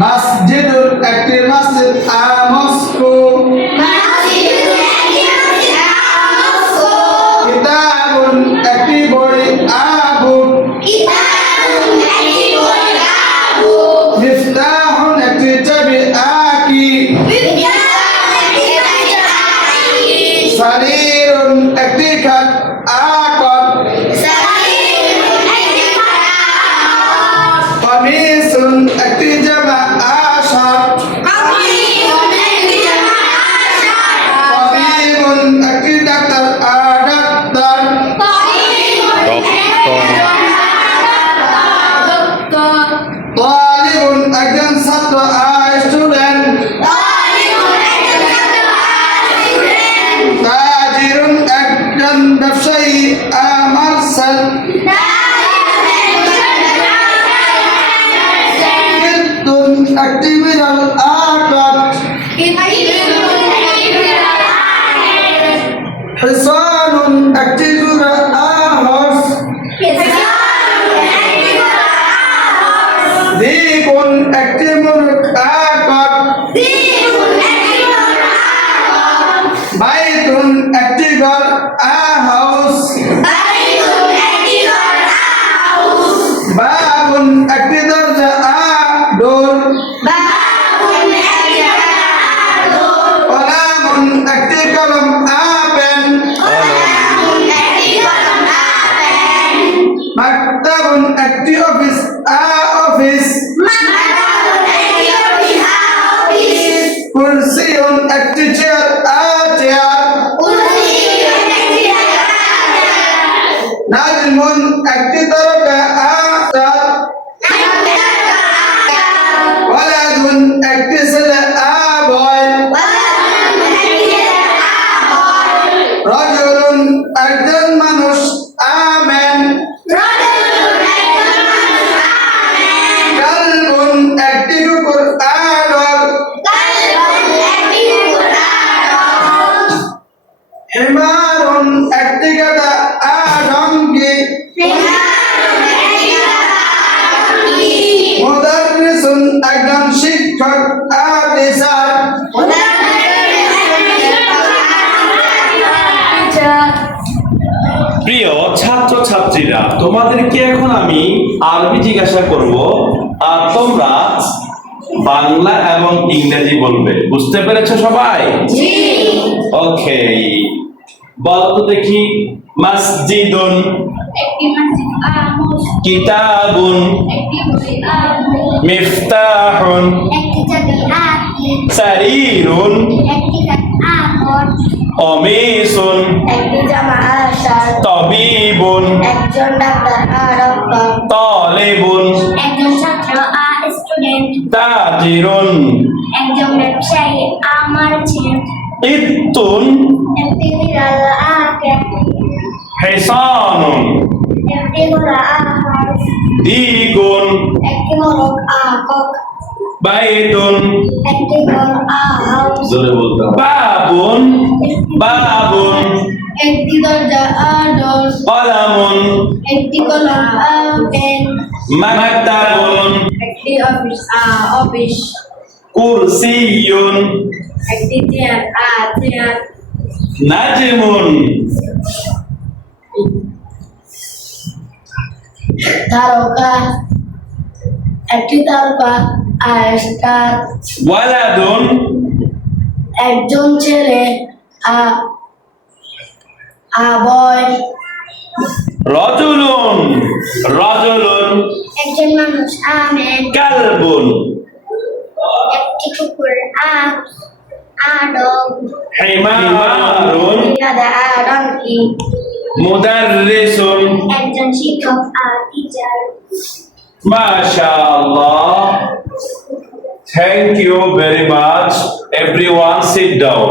মাসজিদুল একটি মসজিদ মস্কো কিতাবুন একটি বই বুক মিফতাহুন একটি চাবি কি সারিরুন একটি খাট কট কামিসুন একটি জামা শার্ট তাবিবুন একটি ডাক্তার ডাক্তার তালিবুন একজন ছাত্র স্টুডেন্ট তাজিরুন একজন ব্যবসায়ী মার্শাল কিত্তুন একটি বিড়াল কাঠ হিসানুন একটি ঘোড়া হর্স দীপুন একটি মুরগ কাঠ বাইতুন একটি ঘর হাউস বাবুন একটি দরজা ডোর কলামুন একটি কলম পেন মাকতাবুন একটি অফিস অফিস কুরসিউন একটি চেয়ার চেয়ার নাজমুন একটি তারকা ওয়ালাদুন একটি ছেলে বয় রাজুলুন একজন মানুষ আমেন কালবুন একটি কুকুর ডগ হিমারুন একটি গাধা ডঙ্কি মুদাররিসুন একজন শিক্ষক টিচার প্রিয় ছাত্রছাত্রীরা, তোমাদেরকে এখন আমি আরবি জিজ্ঞাসা করব আর তোমরা বাংলা এবং ইংরেজি বলবে। বুঝতে পেরেছো সবাই? ওকে, বলো তো দেখি। মসজিদুন কিতাবুন মিফতাহুন সারিরুন কমিসুন তাবিবুন তালিবুন তাজিরুন একজন ব্যবসায়ী মার্চেন্ট ইত্তুন একটি বিড়াল হিসানুন একটি ঘোড়া দিগুন একটি মোরগ কক বাইতুন একটি ঘর হাউস জোরে বলতে হবে। বাবুন একটি দরজা ডোর কলামুন একটি কলম পেন মাকতাবুন একটি অফিস কুরসিয়ুন একটি চেয়ার নাজমুন তারকা একটি তারকা স্টার ওয়ালাদুন একজন ছেলে বয় রাজুলুন একজন মানুষ আমেন কালবুন একটি কুকুর ডগ হিমারুন গাধা ডঙ্কি মুদাররিসুন একজন শিক্ষক টিচার মাশাআল্লাহ। Thank you very much. Everyone sit down.